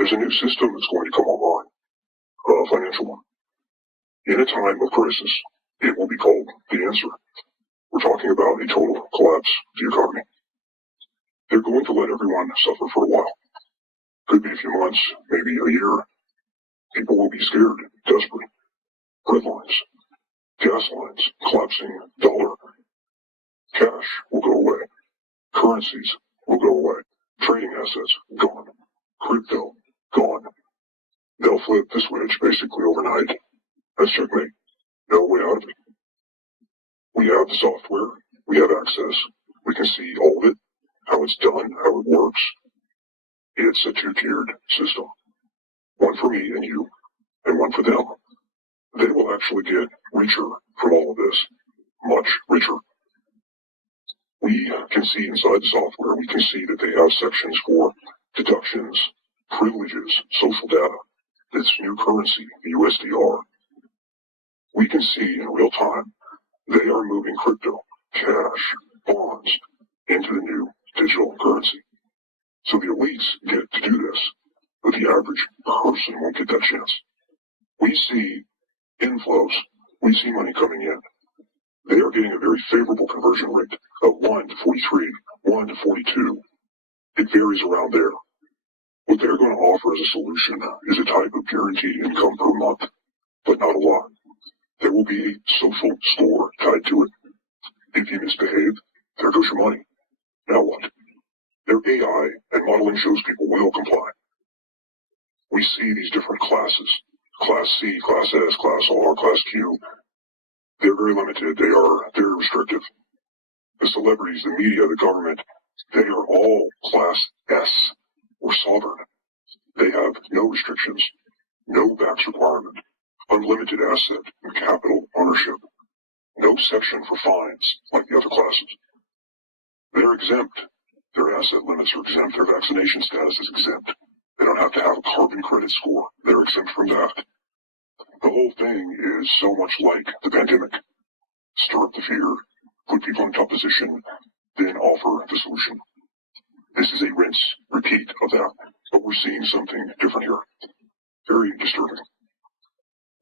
There's a new system that's going to come online, a financial one. In a time of crisis, it will be called the answer. We're talking about a total collapse of the economy. They're going to let everyone suffer for a while. Could be a few months, maybe a year. People will be scared, desperate. Grid lines, gas lines, collapsing dollar. Cash will go away. Currencies will go away. Trading assets, gone. Crypto, gone. They'll flip the switch basically overnight. That's checkmate. No way out of it. We have the software. We have access. We can see all of it, how it's done, how it works. It's a two-tiered system. One for me and you, and one for them. They will actually get richer from all of this. Much richer. We can see inside the software, we can see that they have sections for deductions, privileges, social data, this new currency, the USDR. We can see in real time they are moving crypto, cash, bonds into the new digital currency. So the elites get to do this, but the average person won't get that chance. We see inflows. We see money coming in. They are getting a very favorable conversion rate of 1 to 43, 1 to 42. It varies around there. What they're going to offer as a solution is a type of guaranteed income per month, but not a lot. There will be a social score tied to it. If you misbehave, there goes your money. Now what? Their AI and modeling shows people will comply. We see these different classes. Class C, Class S, Class R, Class Q. They're very limited. They're restrictive. The celebrities, the media, the government, they are all Class S or sovereign. They have no restrictions, no VAX requirement, unlimited asset and capital ownership, no section for fines like the other classes. They're exempt. Their asset limits are exempt. Their vaccination status is exempt. They don't have to have a carbon credit score. They're exempt from that. The whole thing is so much like the pandemic. Stir up the fear, put people in a tough position, then offer the solution. This is a rinse, repeat of that, but we're seeing something different here. Very disturbing.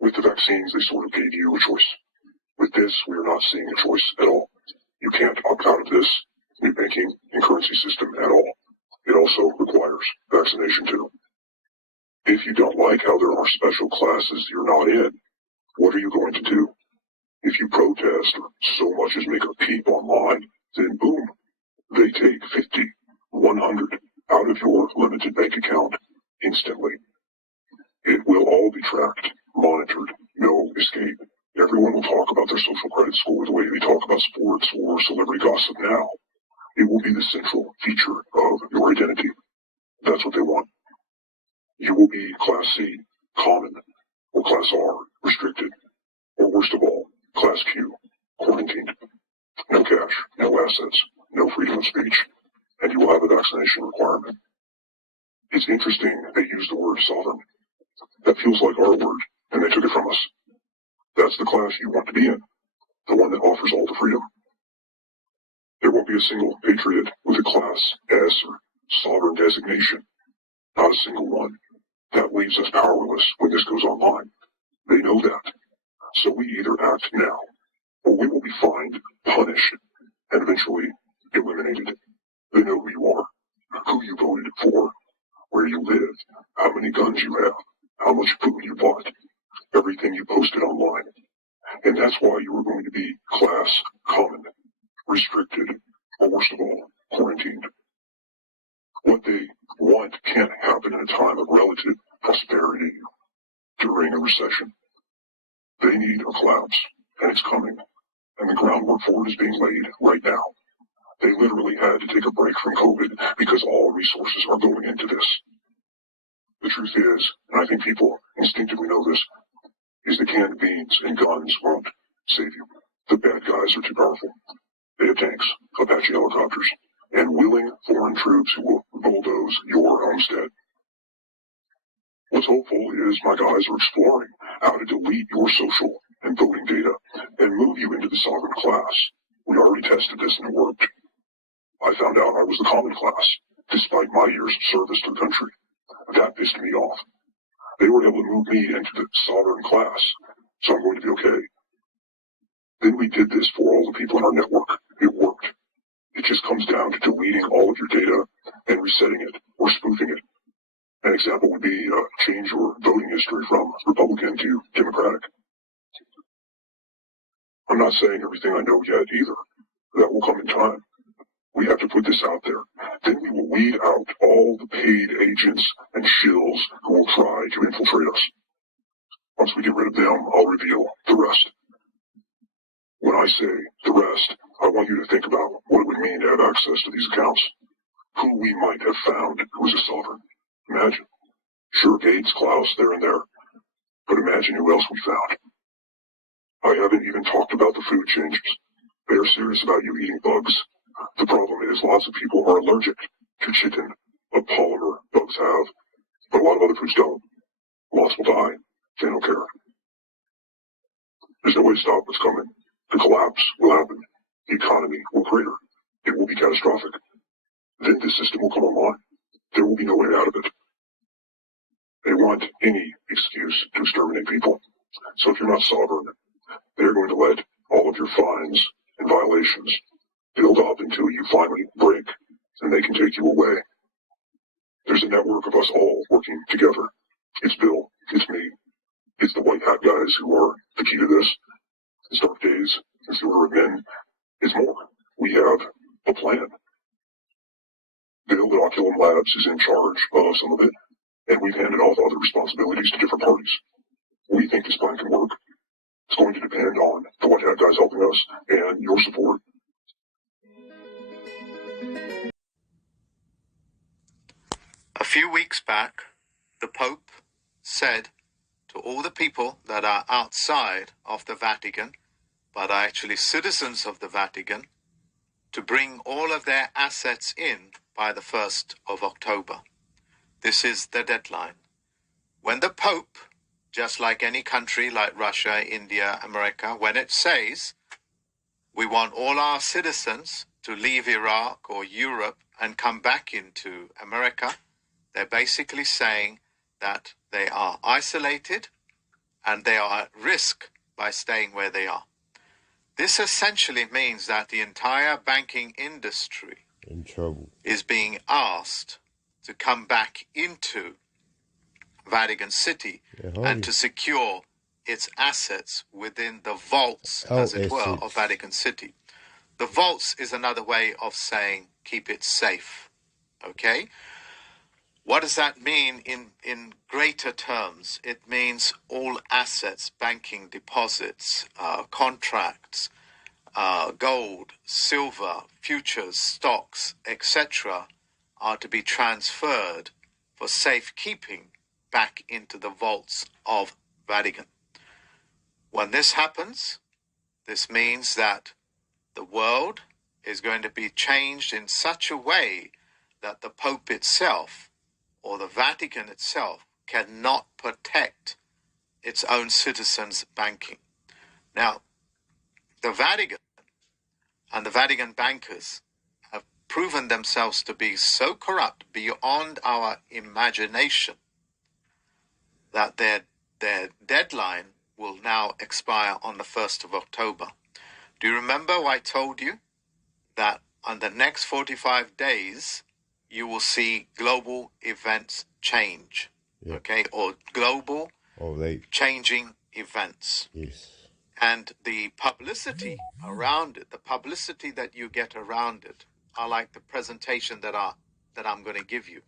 With the vaccines, they sort of gave you a choice. With this, we are not seeing a choice at all. You can't opt out of this new banking and currency system at all. It also requires vaccination too. If you don't like how there are special classes you're not in, what are you going to do? If you protest or so much as make a peep online, then boom, they take 50, 100 out of your limited bank account instantly. It will all be tracked, monitored, no escape. Everyone will talk about their social credit score the way they talk about sports or celebrity gossip now. It will be the central feature of your identity. That's what they want. You will be Class C, common, or Class R, restricted, or worst of all, Class Q, quarantined. No cash, no assets, no freedom of speech, and you will have a vaccination requirement. It's interesting they use the word sovereign. That feels like our word, and they took it from us. That's the class you want to be in, the one that offers all the freedom. There won't be a single patriot with a Class S or sovereign designation. Not a single one. That leaves us powerless when this goes online. They know that. So we either act now, or we will be fined, punished, and eventually eliminated. They know who you are, who you voted for, where you live, how many guns you have, how much food you bought, everything you posted online. And that's why you are going to be Class Common, restricted, or worst of all, quarantined. What they want can't happen in a time of relative prosperity during a recession. They need a collapse, and it's coming, and the groundwork for it is being laid right now. They literally had to take a break from COVID because all resources are going into this. The truth is, and I think people instinctively know this, is the canned beans and guns won't save you. The bad guys are too powerful. They have tanks, Apache helicopters, and willing foreign troops who will bulldoze your homestead. What's hopeful is my guys are exploring how to delete your social and voting data and move you into the sovereign class. We already tested this and it worked. I found out I was the common class, despite my years of service to the country. that pissed me off. They were able to move me into the sovereign class, so I'm going to be okay. Then we did this for all the people in our network. It worked. It just comes down to deleting all of your data and resetting it, or spoofing it. An example would be change your voting history from Republican to Democratic. I'm not saying everything I know yet either. That will come in time. We have to put this out there. Then we will weed out all the paid agents and shills who will try to infiltrate us. Once we get rid of them, I'll reveal the rest. When I say the rest, I want you to think about what it would mean to have access to these accounts. Who we might have found who was a sovereign. Imagine. Sure, Gates, Klaus, there and there. But imagine who else we found. I haven't even talked about the food changers. They are serious about you eating bugs. The problem is lots of people are allergic to chitin, a polymer bugs have, but a lot of other foods don't. Lots will die. They don't care. There's no way to stop what's coming. The collapse will happen. The economy will crater. It will be catastrophic. Then this system will come online. There will be no way out of it. They want any excuse to exterminate people. So if you're not sovereign, they're going to let all of your fines and violations build up until you finally break, and they can take you away. There's a network of us all working together. It's Bill. It's me. It's the white hat guys who are the key to this. It's Dark Days. It's the Order of Men. It's more. We have a plan. Bill at Oculum Labs is in charge of some of it, and we've handed off other responsibilities to different parties. We think this plan can work. It's going to depend on the white hat guys helping us and your support. A few weeks back, the Pope said to all the people that are outside of the Vatican, but are actually citizens of the Vatican, to bring all of their assets in by the 1st of October. This is the deadline. When the Pope, just like any country like Russia, India, America, when it says we want all our citizens to leave Iraq or Europe and come back into America, they're basically saying that they are isolated and they are at risk by staying where they are. This essentially means that the entire banking industry in trouble is being asked to come back into Vatican City and to secure its assets within the vaults, as it were, of Vatican City. The vaults is another way of saying keep it safe. Okay? What does that mean in greater terms? It means all assets, banking deposits, contracts, gold, silver, futures, stocks, etc. are to be transferred for safekeeping back into the vaults of Vatican. When this happens, this means that the world is going to be changed in such a way that the Pope itself or the Vatican itself cannot protect its own citizens' banking. Now, the Vatican and the Vatican bankers have proven themselves to be so corrupt beyond our imagination that their deadline will now expire on the 1st of October. Do you remember I told you that on the next 45 days, you will see global events change, okay, or global changing events. Yes. And the publicity around it, the publicity that you get around it, are like the presentation that I'm going to give you.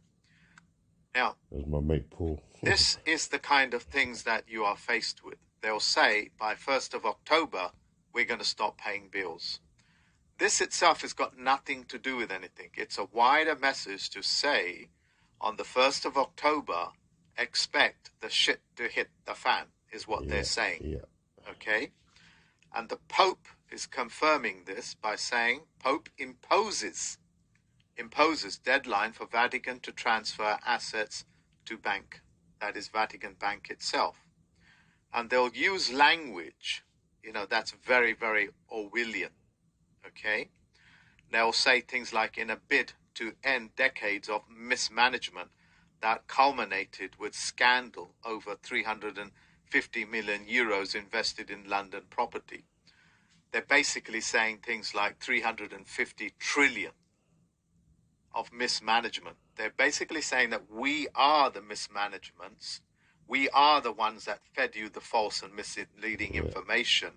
Now, that's my mate Paul. This is the kind of things that you are faced with. They'll say by 1st of October, we're going to stop paying bills. This itself has got nothing to do with anything. It's a wider message to say on the 1st of October, expect the shit to hit the fan, is what they're saying. Yeah. Okay? And the Pope is confirming this by saying Pope imposes deadline for Vatican to transfer assets to bank. That is Vatican Bank itself. And they'll use language, that's very, very Orwellian. Okay? They'll say things like, in a bid to end decades of mismanagement, that culminated with scandal over 350 million euros invested in London property. They're basically saying things like 350 trillion of mismanagement. They're basically saying that we are the mismanagements. We are the ones that fed you the false and misleading information.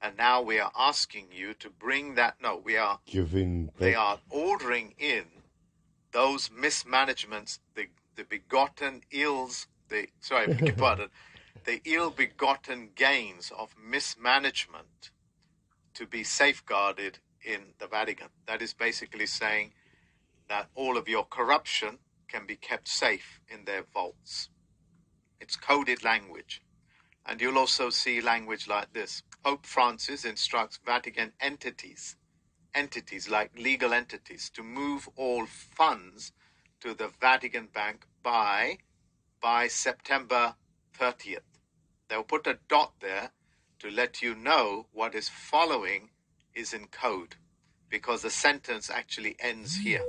And now we are asking you to bring that. No, we are giving. They are ordering in those mismanagements, the begotten ills. The ill-begotten gains of mismanagement to be safeguarded in the Vatican. That is basically saying that all of your corruption can be kept safe in their vaults. It's coded language. And you'll also see language like this. Pope Francis instructs Vatican entities like legal entities, to move all funds to the Vatican Bank by September 30th. They'll put a dot there to let you know what is following is in code, because the sentence actually ends here.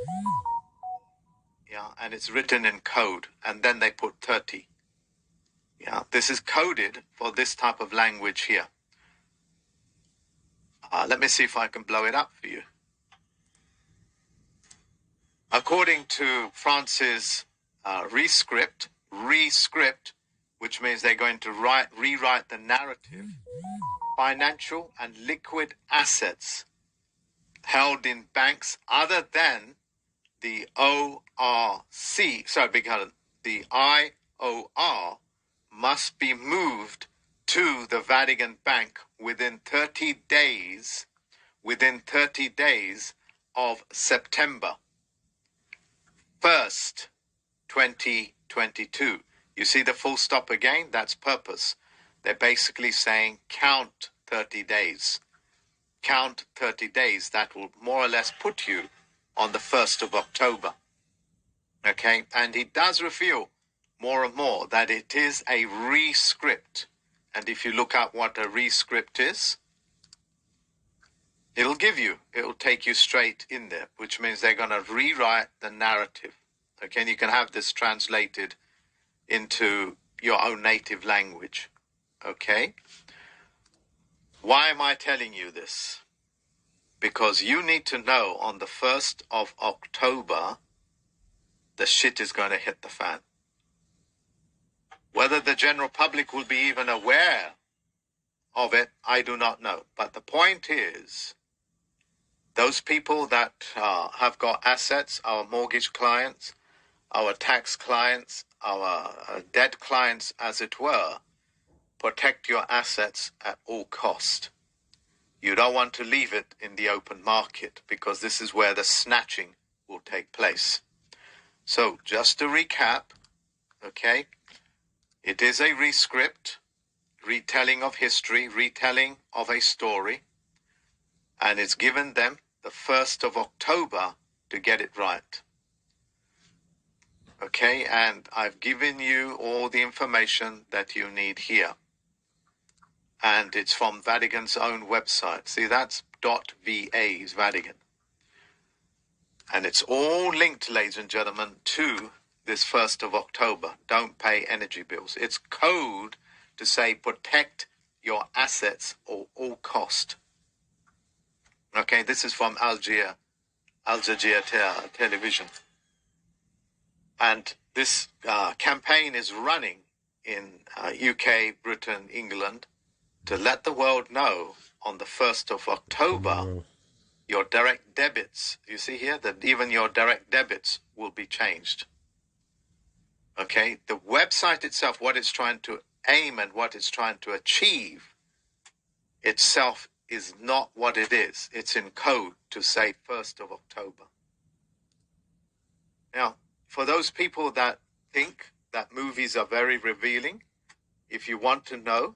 Yeah, and it's written in code, and then they put 30. Yeah, this is coded for this type of language here. Let me see if I can blow it up for you. According to Francis' rescript, which means they're going to rewrite the narrative, financial and liquid assets held in banks other than the the IOR must be moved to the Vatican Bank within 30 days of September 1st, 2022. You see the full stop again? That's purpose. They're basically saying count 30 days. Count 30 days. That will more or less put you on the 1st of October. Okay? And he does reveal more and more that it is a rescript. And if you look up what a rescript is, it'll take you straight in there, which means they're going to rewrite the narrative. Okay, and you can have this translated into your own native language. Okay? Why am I telling you this? Because you need to know on the 1st of October, the shit is going to hit the fan. Whether the general public will be even aware of it, I do not know. But the point is, those people that have got assets, our mortgage clients, our tax clients, our debt clients, as it were, protect your assets at all cost. You don't want to leave it in the open market, because this is where the snatching will take place. So just to recap, okay, it is a rescript, retelling of history, retelling of a story, and it's given them the 1st of October to get it right. Okay, and I've given you all the information that you need here. And it's from Vatican's own website. See, that's .va's Vatican. And it's all linked, ladies and gentlemen, to this 1st of October. Don't pay energy bills. It's code to say protect your assets at all cost. Okay, this is from Al Jazeera television. And this campaign is running in UK, Britain, England, to let the world know on the 1st of October, your direct debits, you see here, that even your direct debits will be changed. Okay, the website itself, what it's trying to aim and what it's trying to achieve itself is not what it is. It's in code to say 1st of October. Now, for those people that think that movies are very revealing, if you want to know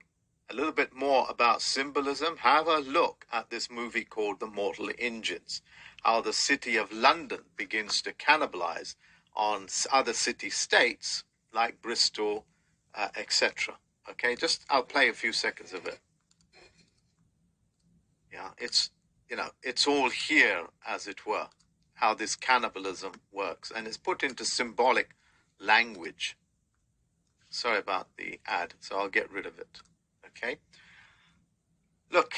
a little bit more about symbolism, have a look at this movie called The Mortal Engines, how the city of London begins to cannibalize on other city-states like Bristol, etc. Okay, I'll play a few seconds of it. Yeah, it's all here, as it were, how this cannibalism works, and it's put into symbolic language. Sorry about the ad, so I'll get rid of it. Okay? Look,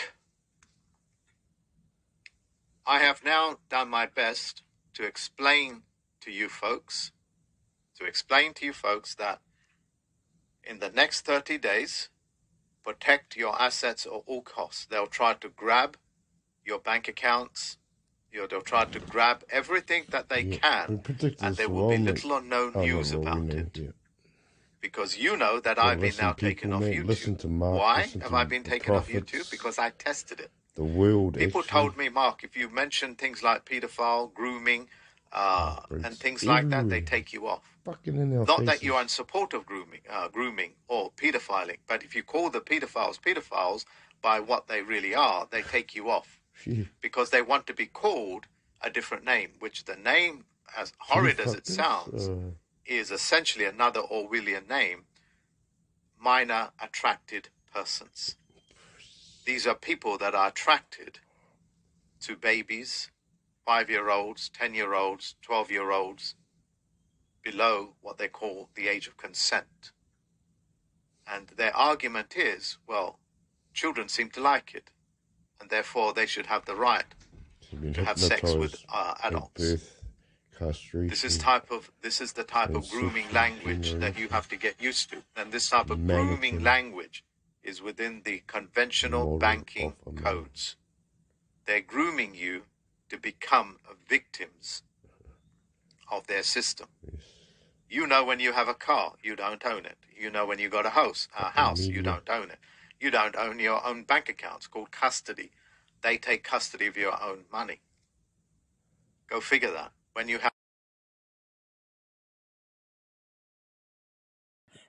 I have now done my best to explain to you folks that in the next 30 days, protect your assets at all costs. They'll try to grab your bank accounts. They'll try to grab everything that they can, and there will be little or no news about it. Yeah. Because you know that I've been now taken off YouTube. Why have I been taken off YouTube? Because I tested it. The world. People told me, Mark, if you mention things like paedophile, grooming, and things like that, they take you off. Not that you are in support of grooming or pedophiling, but if you call the pedophiles by what they really are, they take you off. Because they want to be called a different name, which the name, as horrid as it sounds, is essentially another Orwellian name, minor attracted persons. These are people that are attracted to babies, 5-year-olds, 10-year-olds, 12-year-olds, below what they call the age of consent. And their argument is, well, children seem to like it, and therefore they should have the right to have sex with adults. This is the type of grooming language that you have to get used to. And this type of grooming language is within the conventional banking codes. They're grooming you to become victims of their system. You know when you have a car, you don't own it. You know when you got a house, you don't own it. You don't own your own bank accounts, called custody. They take custody of your own money. Go figure that. When you have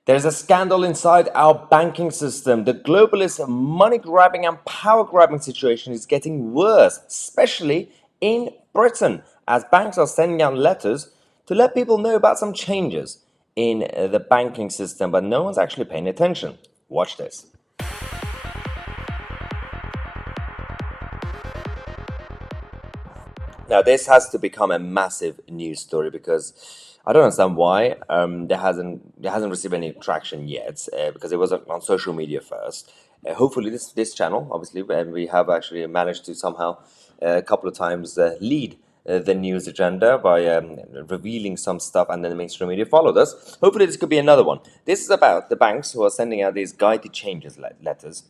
There's a scandal inside our banking system. The globalist money-grabbing and power-grabbing situation is getting worse, especially in Britain, as banks are sending out letters to let people know about some changes in the banking system, but no one's actually paying attention. Watch this. Now, this has to become a massive news story because I don't understand why there hasn't received any traction yet because it was on social media first. Hopefully, this channel, obviously, we have actually managed to somehow a couple of times lead the news agenda by revealing some stuff, and then the mainstream media followed us. Hopefully, this could be another one. This is about the banks who are sending out these guided changes letters,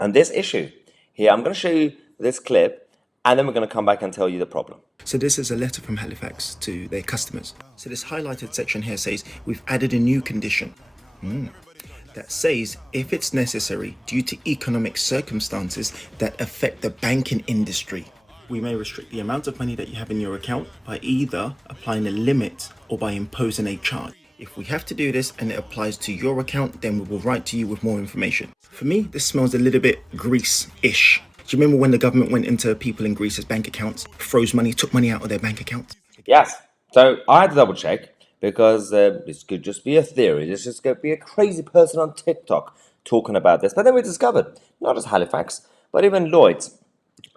and this issue here. I'm going to show you this clip. And then we're going to come back and tell you the problem. So this is a letter from Halifax to their customers. So this highlighted section here says, we've added a new condition that says, if it's necessary due to economic circumstances that affect the banking industry, we may restrict the amount of money that you have in your account by either applying a limit or by imposing a charge. If we have to do this and it applies to your account, then we will write to you with more information. For me, this smells a little bit Greece-ish. Do you remember when the government went into people in Greece's bank accounts, froze money, took money out of their bank accounts? Yes. So I had to double check because this could just be a theory. This just could be a crazy person on TikTok talking about this. But then we discovered not just Halifax, but even Lloyd's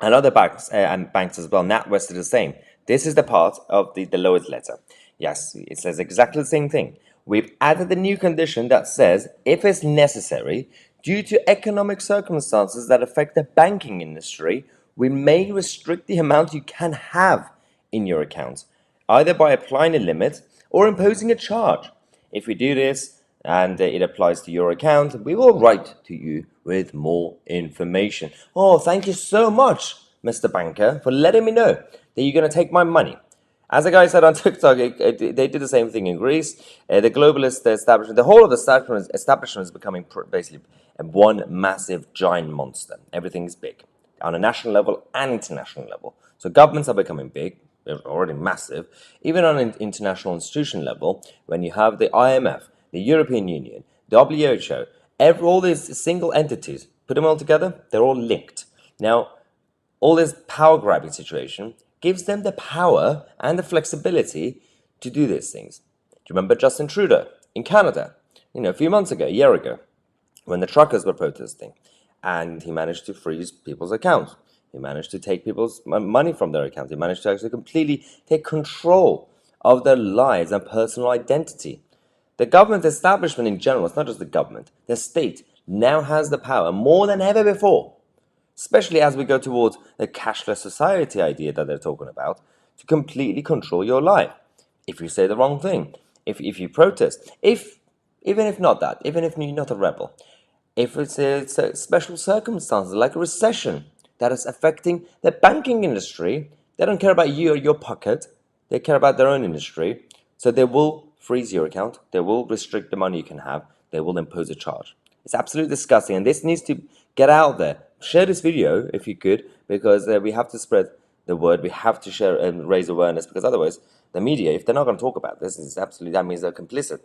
and other banks and banks as well. NatWest is the same. This is the part of the Lloyd's letter. Yes, it says exactly the same thing. We've added the new condition that says if it's necessary, due to economic circumstances that affect the banking industry, we may restrict the amount you can have in your account, either by applying a limit or imposing a charge. If we do this and it applies to your account, we will write to you with more information. Oh, thank you so much, Mr. Banker, for letting me know that you're going to take my money. As a guy said on TikTok, they did the same thing in Greece. The globalist establishment, the whole of the establishment is becoming basically one massive giant monster. Everything is big on a national level and international level. So governments are becoming big. They're already massive. Even on an international institution level, when you have the IMF, the European Union, the WHO, all these single entities, put them all together, they're all linked. Now, all this power grabbing situation gives them the power and the flexibility to do these things. Do you remember Justin Trudeau in Canada, a few months ago, a year ago, when the truckers were protesting, and he managed to freeze people's accounts. He managed to take people's money from their accounts. He managed to actually completely take control of their lives and personal identity. The government establishment in general, it's not just the government, the state now has the power more than ever before, especially as we go towards the cashless society idea that they're talking about, to completely control your life. If you say the wrong thing, if you protest, even if not that, even if you're not a rebel, if it's a special circumstances like a recession that is affecting the banking industry, they don't care about you or your pocket, they care about their own industry, so they will freeze your account, they will restrict the money you can have, they will impose a charge. It's absolutely disgusting, and this needs to get out there. Share this video if you could, because we have to spread the word. We have to share and raise awareness, because otherwise, the media, if they're not going to talk about this, is absolutely, that means they're complicit.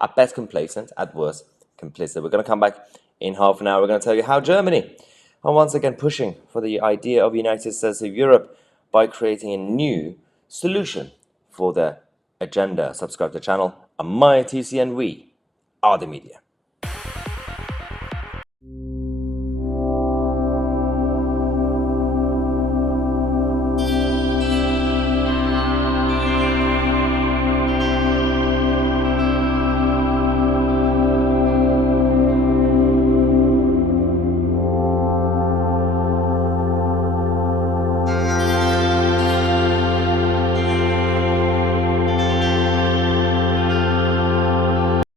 At best complacent, at worst complicit. We're going to come back in half an hour. We're going to tell you how Germany are once again pushing for the idea of United States of Europe by creating a new solution for their agenda. Subscribe to the channel. I'm my TC, and we are the media.